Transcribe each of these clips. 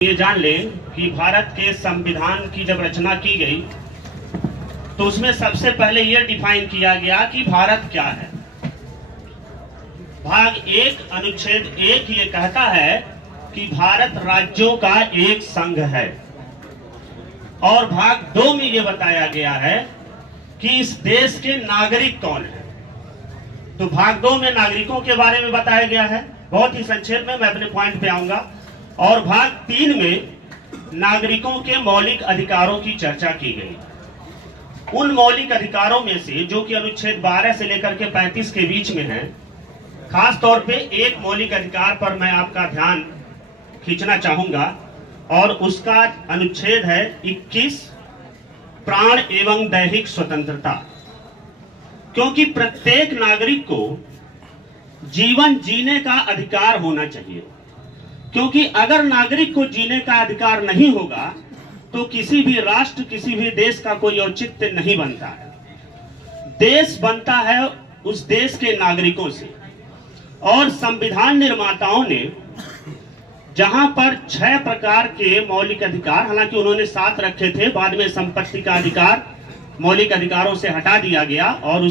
ये जान लें कि भारत के संविधान की जब रचना की गई तो उसमें सबसे पहले यह डिफाइन किया गया कि भारत क्या है। भाग 1 अनुच्छेद 1 ये कहता है कि भारत राज्यों का एक संघ है, और भाग 2 में ये बताया गया है कि इस देश के नागरिक कौन है। तो भाग 2 में नागरिकों के बारे में बताया गया है, बहुत ही संक्षेप में, मैं अपने पॉइंट पे आऊंगा। और भाग 3 में नागरिकों के मौलिक अधिकारों की चर्चा की गई। उन मौलिक अधिकारों में से जो कि अनुच्छेद 12 से लेकर के 35 के बीच में है, खास तौर पे एक मौलिक अधिकार पर मैं आपका ध्यान खींचना चाहूंगा, और उसका अनुच्छेद है 21, प्राण एवं दैहिक स्वतंत्रता। क्योंकि प्रत्येक नागरिक को जीवन जीने का अधिकार होना चाहिए, क्योंकि अगर नागरिक को जीने का अधिकार नहीं होगा तो किसी भी राष्ट्र, किसी भी देश का कोई औचित्य नहीं बनता है। देश बनता है उस देश के नागरिकों से। और संविधान निर्माताओं ने जहां पर 6 प्रकार के मौलिक अधिकार, हालांकि उन्होंने 7 रखे थे, बाद में संपत्ति का अधिकार मौलिक अधिकारों से हटा दिया गया और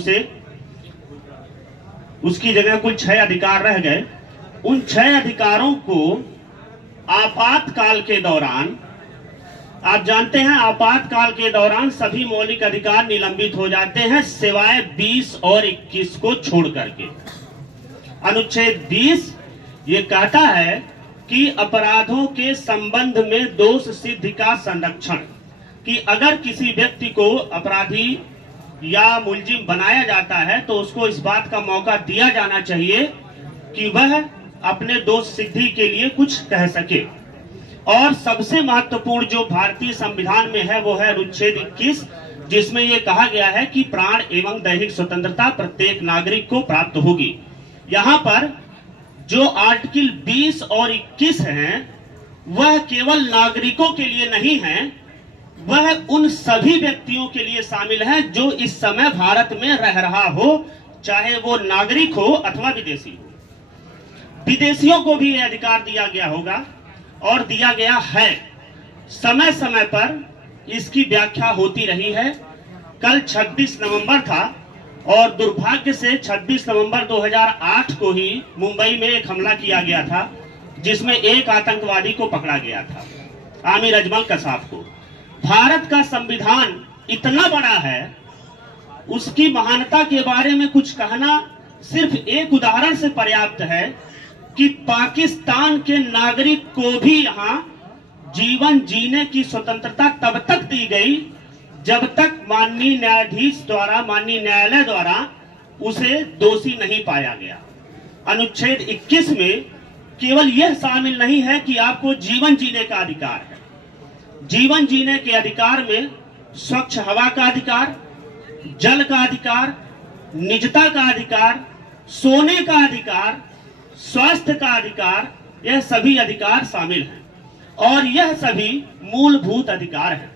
उसकी जगह कुल 6 अधिकार रह गए। उन 6 अधिकारों को आपातकाल के दौरान, आप जानते हैं आपातकाल के दौरान सभी मौलिक अधिकार निलंबित हो जाते हैं सिवाय 20 और 21 को छोड़ करके। अनुच्छेद 20 ये कहता है कि अपराधों के संबंध में दोष सिद्धि का संरक्षण, कि अगर किसी व्यक्ति को अपराधी या मुलजिम बनाया जाता है तो उसको इस बात का मौका दिया जाना चाहिए कि वह अपने दोष सिद्धि के लिए कुछ कह सके। और सबसे महत्वपूर्ण जो भारतीय संविधान में है वो है अनुच्छेद 21, जिसमें यह कहा गया है कि प्राण एवं दैहिक स्वतंत्रता प्रत्येक नागरिक को प्राप्त होगी। यहाँ पर जो आर्टिकल 20 और 21 हैं वह केवल नागरिकों के लिए नहीं है, वह उन सभी व्यक्तियों के लिए शामिल है जो इस समय भारत में रह रहा हो, चाहे वो नागरिक हो अथवा विदेशी हो। विदेशियों को भी यह अधिकार दिया गया होगा और दिया गया है। समय समय पर इसकी व्याख्या होती रही है। कल 26 नवंबर था और दुर्भाग्य से 26 नवंबर 2008 को ही मुंबई में एक हमला किया गया था, जिसमें एक आतंकवादी को पकड़ा गया था, आमिर अजमल कसाब को। भारत का संविधान इतना बड़ा है, उसकी महानता के बारे में कुछ कहना सिर्फ एक उदाहरण से पर्याप्त है कि पाकिस्तान के नागरिक को भी यहाँ जीवन जीने की स्वतंत्रता तब तक दी गई जब तक माननीय न्यायाधीश द्वारा, माननीय न्यायालय द्वारा उसे दोषी नहीं पाया गया। अनुच्छेद 21 में केवल यह शामिल नहीं है कि आपको जीवन जीने का अधिकार है। जीवन जीने के अधिकार में स्वच्छ हवा का अधिकार, जल का अधिकार, निजता का अधिकार, सोने का अधिकार, स्वास्थ्य का अधिकार, यह सभी अधिकार शामिल हैं और यह सभी मूलभूत अधिकार हैं।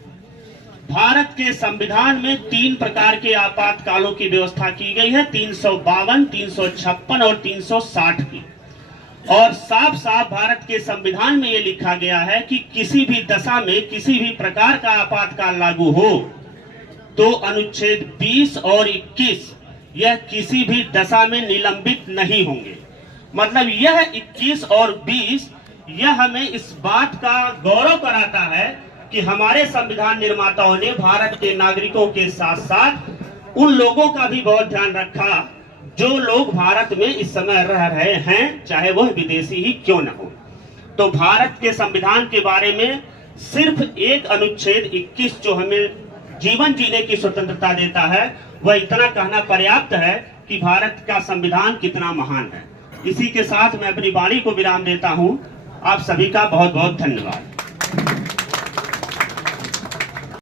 भारत के संविधान में 3 प्रकार के आपातकालों की व्यवस्था की गई है, 352, 356 और 360 की। और साफ साफ भारत के संविधान में यह लिखा गया है कि किसी भी दशा में किसी भी प्रकार का आपातकाल लागू हो तो अनुच्छेद 20 और 21 यह किसी भी दशा में निलंबित नहीं होंगे। मतलब यह 21 और 20 यह हमें इस बात का गौरव कराता है कि हमारे संविधान निर्माताओं ने भारत के नागरिकों के साथ साथ उन लोगों का भी बहुत ध्यान रखा जो लोग भारत में इस समय रह रहे हैं, चाहे वह विदेशी ही क्यों न हो। तो भारत के संविधान के बारे में सिर्फ एक अनुच्छेद 21 जो हमें जीवन जीने की स्वतंत्रता देता है, वह इतना कहना पर्याप्त है कि भारत का संविधान कितना महान है। इसी के साथ मैं अपनी वाणी को विराम देता हूं। आप सभी का बहुत बहुत धन्यवाद।